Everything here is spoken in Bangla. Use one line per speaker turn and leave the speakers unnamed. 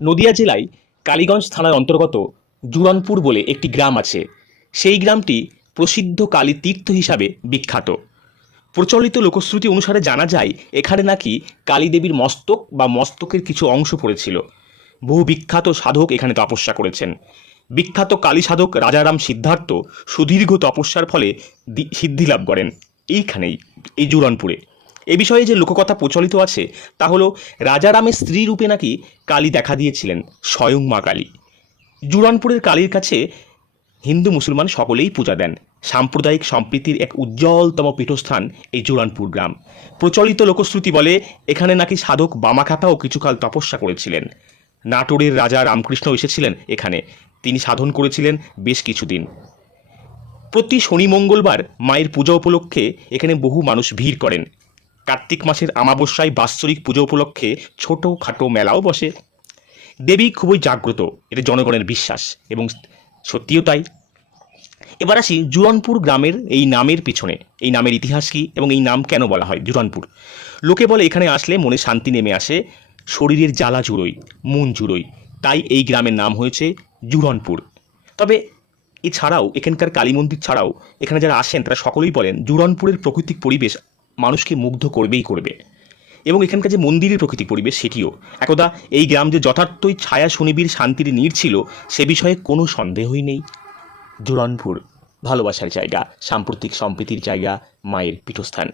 নদিয়া জেলায় কালীগঞ্জ থানার অন্তর্গত জুরনপুর বলে একটি গ্রাম আছে। সেই গ্রামটি প্রসিদ্ধ কালী তীর্থ হিসাবে বিখ্যাত। প্রচলিত লোকশ্রুতি অনুসারে জানা যায়, এখানে নাকি কালী দেবীর মস্তক বা মস্তকের কিছু অংশ পড়েছিল। বহু বিখ্যাত সাধক এখানে তপস্যা করেছেন। বিখ্যাত কালী সাধক রাজারাম সিদ্ধার্থ সুদীর্ঘ তপস্যার ফলে সিদ্ধি লাভ করেন। এইখানেই, এই জুরনপুরে। এ বিষয়ে যে লোককথা প্রচলিত আছে, তা হলো রাজারামের স্ত্রী রূপে নাকি কালী দেখা দিয়েছিলেন, স্বয়ং মা কালী। জুরনপুরের কালীর কাছে হিন্দু মুসলমান সকলেই পূজা দেন। সাম্প্রদায়িক সম্প্রীতির এক উজ্জ্বলতম পীঠস্থান এই জুরানপুর গ্রাম। প্রচলিত লোকশ্রুতি বলে এখানে নাকি সাধক বামাখ্যাপাও কিছুকাল তপস্যা করেছিলেন। নাটোরের রাজা রামকৃষ্ণ এসেছিলেন এখানে। তিনি সাধন করেছিলেন বেশ কিছুদিন। প্রতি শনি মঙ্গলবার মায়ের পূজা উপলক্ষে এখানে বহু মানুষ ভিড় করেন। কার্তিক মাসের আমাবস্যায় বাৎসরিক পুজো উপলক্ষে ছোটোখাটো মেলাও বসে। দেবী খুবই জাগ্রত, এটা জনগণের বিশ্বাস, এবং সত্যিও তাই। এবার আসি জুরনপুর গ্রামের এই নামের পিছনে। এই নামের ইতিহাস কী এবং এই নাম কেন বলা হয় জুরনপুর লোকে বলে এখানে আসলে মনে শান্তি নেমে আসে, শরীরের জ্বালা জুড়োই, মন জুড়োই। তাই এই গ্রামের নাম হয়েছে জুরনপুর তবে এছাড়াও এখানকার কালী মন্দির ছাড়াও এখানে যারা আসেন তারা সকলেই বলেন জুরনপুরের প্রাকৃতিক পরিবেশ মানুষকে মুগ্ধ করবেই করবে। এবং এখানকার যে মন্দিরের প্রকৃতি পরিবেশ সেটিও। একদা এই গ্রাম যে যথার্থই ছায়া সুনিবির শান্তির নীড় ছিল, সে বিষয়ে কোনো সন্দেহই নেই। জুরনপুর ভালোবাসার জায়গা, সাম্প্রতিক সম্প্রীতির জায়গা, মায়ের পীঠস্থান।